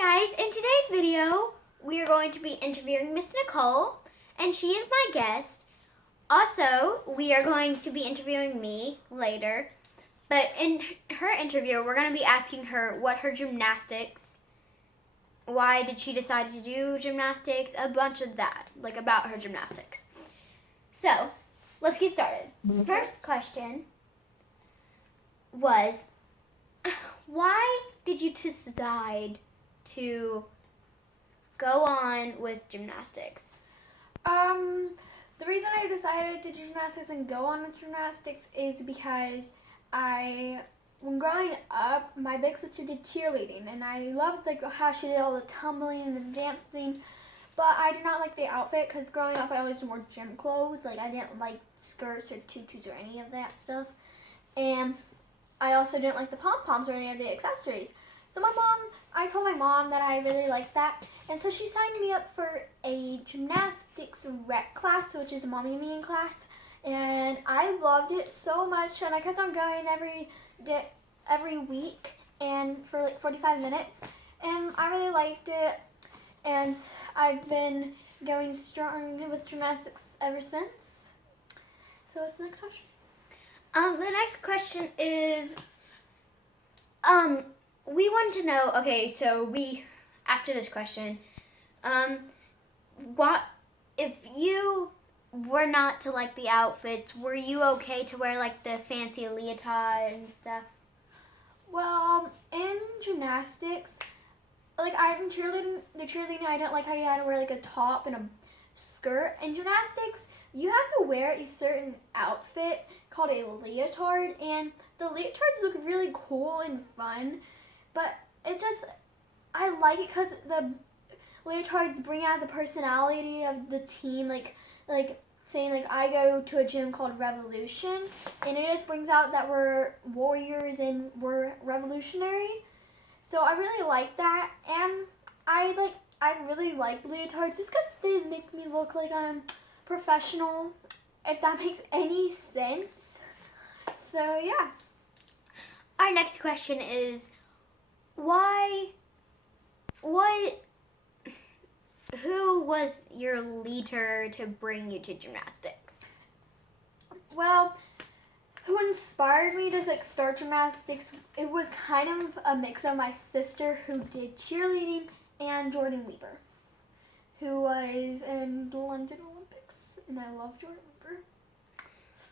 Hi guys, in today's video we are going to be interviewing Miss Nicole and she is my guest. Also, we are going to be interviewing me later, but in her interview we're going to be asking her what her gymnastics, why did she decide to do gymnastics, a bunch of that, like about her gymnastics. So, let's get started. First question was, why did you decide to go on with gymnastics? The reason I decided to do gymnastics and go on with gymnastics is because when growing up, my big sister did cheerleading, and I loved how she did all the tumbling and dancing. But I did not like the outfit because growing up, I always wore gym clothes. Like I didn't like skirts or tutus or any of that stuff, and I also didn't like the pom poms or any of the accessories. So I told my mom that I really liked that, and so she signed me up for a gymnastics rec class, which is a mommy and me class, and I loved it so much, and I kept on going every week, and for like 45 minutes, and I really liked it, and I've been going strong with gymnastics ever since. So what's the next question? The next question is, we want to know, okay, so after this question, what, if you were not to like the outfits, were you okay to wear like the fancy leotard and stuff? Well, in gymnastics, like in cheerleading, I didn't like how you had to wear like a top and a skirt. In gymnastics, you have to wear a certain outfit called a leotard, and the leotards look really cool and fun, but I like it because the leotards bring out the personality of the team, like saying like I go to a gym called Revolution, and it just brings out that we're warriors and we're revolutionary. So I really like that, and I really like leotards just because they make me look like I'm professional, if that makes any sense. So yeah. Our next question is, who was your leader to bring you to gymnastics? Well, who inspired me to start gymnastics? It was kind of a mix of my sister who did cheerleading and Jordan Weber, who was in the London Olympics, and I love Jordan Weber.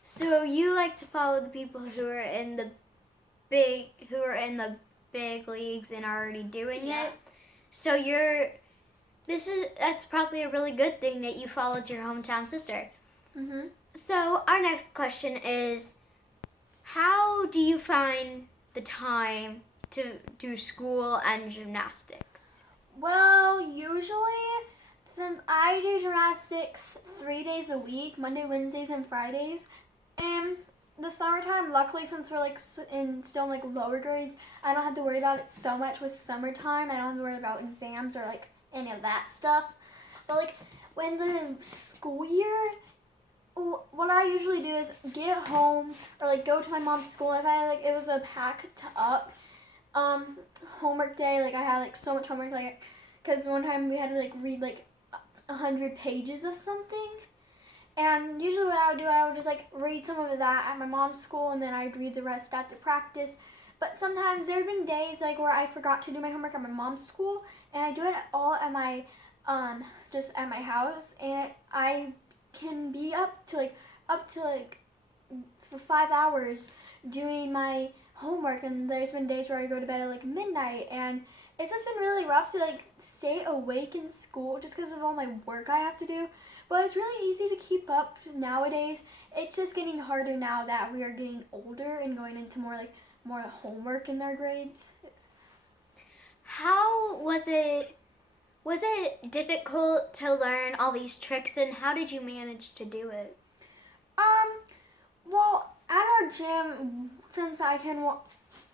So you like to follow the people who are in the big leagues and are already doing it. So that's probably a really good thing that you followed your hometown sister. Mhm. So our next question is, how do you find the time to do school and gymnastics? Well, usually, since I do gymnastics 3 days a week, Monday, Wednesdays, and Fridays, and the summertime, luckily, since we're still in lower grades, I don't have to worry about it so much with summertime. I don't have to worry about exams or any of that stuff. But when the school year, what I usually do is get home or go to my mom's school. If it was a packed up homework day, I had so much homework, because one time we had to read 100 pages of something. And usually what I would do, I would just read some of that at my mom's school, and then I'd read the rest after practice. But sometimes there have been days where I forgot to do my homework at my mom's school, and I do it all at my just at my house, and I can be up to for 5 hours doing my homework. And there's been days where I go to bed at midnight, and it's just been really rough to stay awake in school just because of all my work I have to do. But it's really easy to keep up nowadays. It's just getting harder now that we are getting older and going into more homework in our grades. How was it difficult to learn all these tricks, and how did you manage to do it? Well, at our gym,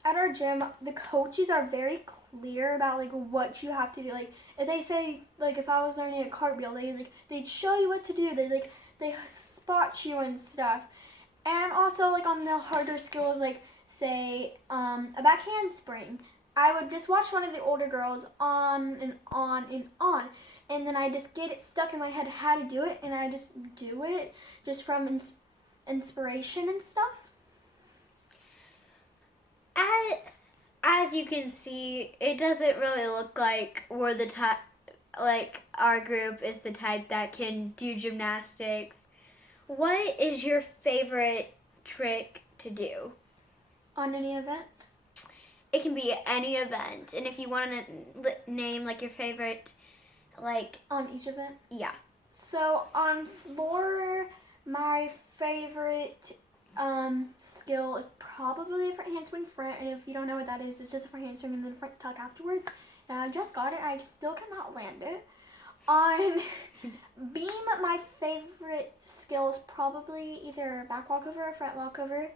at our gym, the coaches are very clear about what you have to do. If they say if I was learning a cartwheel, they'd show you what to do. They spot you and stuff. And also on the harder skills, say a back handspring, I would just watch one of the older girls on and on and on. And then I just get it stuck in my head how to do it, and I just do it just from inspiration and stuff. As you can see, it doesn't really look like we're the type, like our group is the type that can do gymnastics. What is your favorite trick to do? On any event? It can be any event, and if you want to name like your favorite, like On each event? yeah. So on floor, my favorite skill is probably the front handspring front, and if you don't know what that is, it's just a front handspring and then front tuck afterwards. And I just got it. I still cannot land it. On beam, my favorite skill is probably either back walkover or front walkover.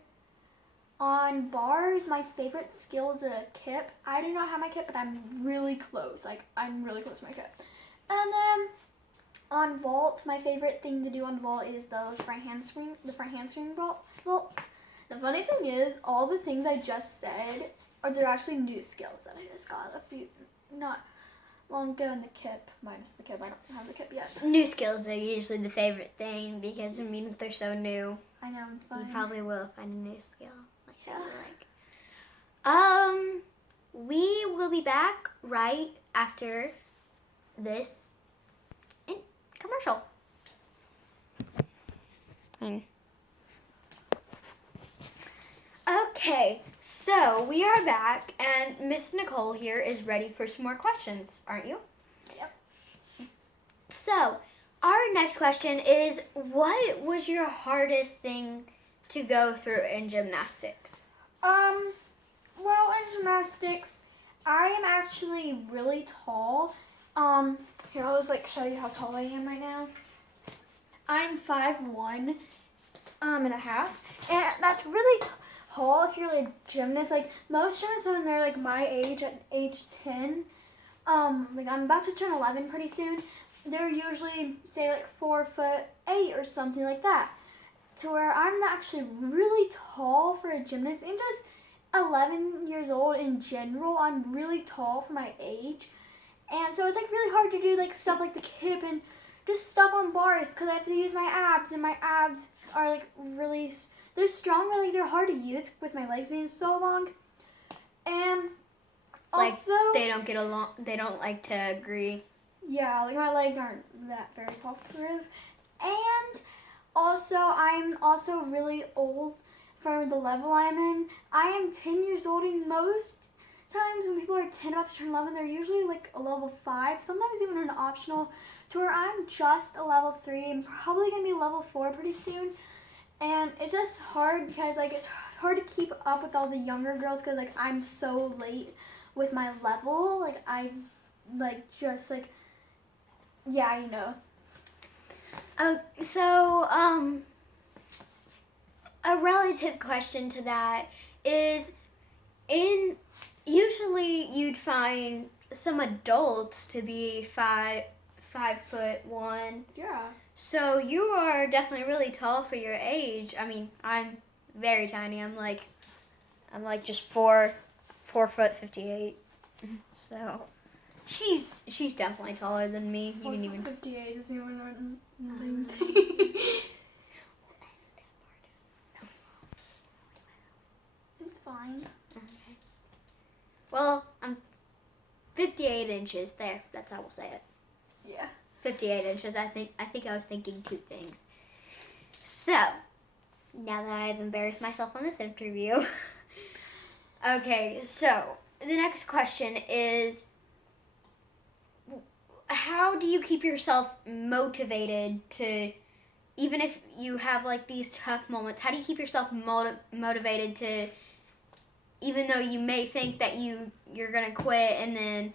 On bars, my favorite skill is a kip. I do not have my kip, but I'm really close. Like, I'm really close to my kip. And then on vault, my favorite thing to do on vault is the front handspring vault. The funny thing is, all the things I just said they're actually new skills that I just got not long ago in the kip, minus the kip. I don't have the kip yet. New skills are usually the favorite thing because they're so new. I know, I'm fine. You probably will find a new skill. Yeah. We will be back right after this commercial. Okay, so we are back, and Miss Nicole here is ready for some more questions, aren't you? Yep. So, our next question is, what was your hardest thing to go through in gymnastics? Well, in gymnastics, I am actually really tall. Here, I'll just show you how tall I am right now. I'm 5'1" and a half, and that's really tall if you're a gymnast. Like most gymnasts when they're like my age, at age 10, like I'm about to turn 11 pretty soon. They're usually say like 4'8" or something like that. To where I'm actually really tall for a gymnast, and just 11 years old in general, I'm really tall for my age. And so it's like really hard to do like stuff like the kip and just stuff on bars because I have to use my abs, and my abs are like really, they're strong, but like they're hard to use with my legs being so long. And also, like they don't get along, they don't like to agree. Yeah, like my legs aren't that very cooperative. And also, I'm also really old for the level I'm in. I am 10 years old, and most times when people are 10 about to turn 11, they're usually like a level 5, sometimes even an optional, to where I'm just a level 3 and probably going to be a level 4 pretty soon. And it's just hard because like it's hard to keep up with all the younger girls because like I'm so late with my level. Like I like just like, yeah, you know. So, a relative question to that is, usually you'd find some adults to be 5'1". Yeah. So you are definitely really tall for your age. I mean, I'm very tiny. I'm like just 4'58". So she's definitely taller than me. You can even 58 isn't even nothing. It's fine. Okay. Well, I'm 58 inches. There, that's how we'll say it. Yeah. 58 inches. I think I was thinking two things. So, now that I've embarrassed myself on this interview. Okay, so the next question is, how do you keep yourself motivated to, even if you have like these tough moments, how do you keep yourself motivated to, even though you may think that you're gonna quit, and then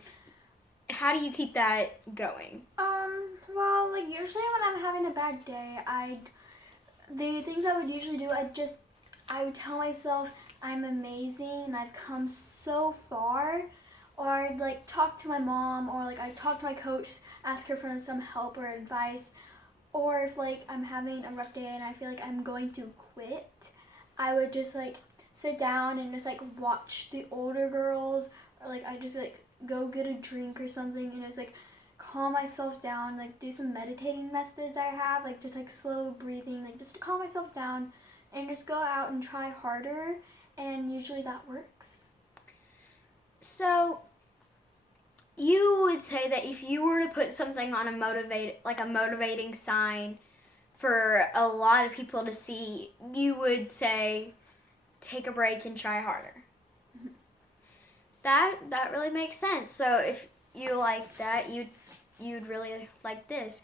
how do you keep that going? Well, like usually when I'm having a bad day, the things I would usually do, I would tell myself I'm amazing and I've come so far, or I'd like talk to my mom, or like I'd talk to my coach, ask her for some help or advice, or if like I'm having a rough day and I feel like I'm going to quit, I would just like sit down and just like watch the older girls or like I just like go get a drink or something and just like calm myself down, like do some meditating methods I have, like just like slow breathing, like just to calm myself down and just go out and try harder, and usually that works. So you would say that if you were to put something on a motivating sign for a lot of people to see, you would say take a break and try harder. Mhm. That really makes sense. So if you like that, you'd really like this.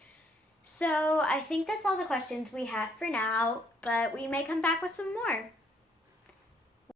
So I think that's all the questions we have for now, but we may come back with some more.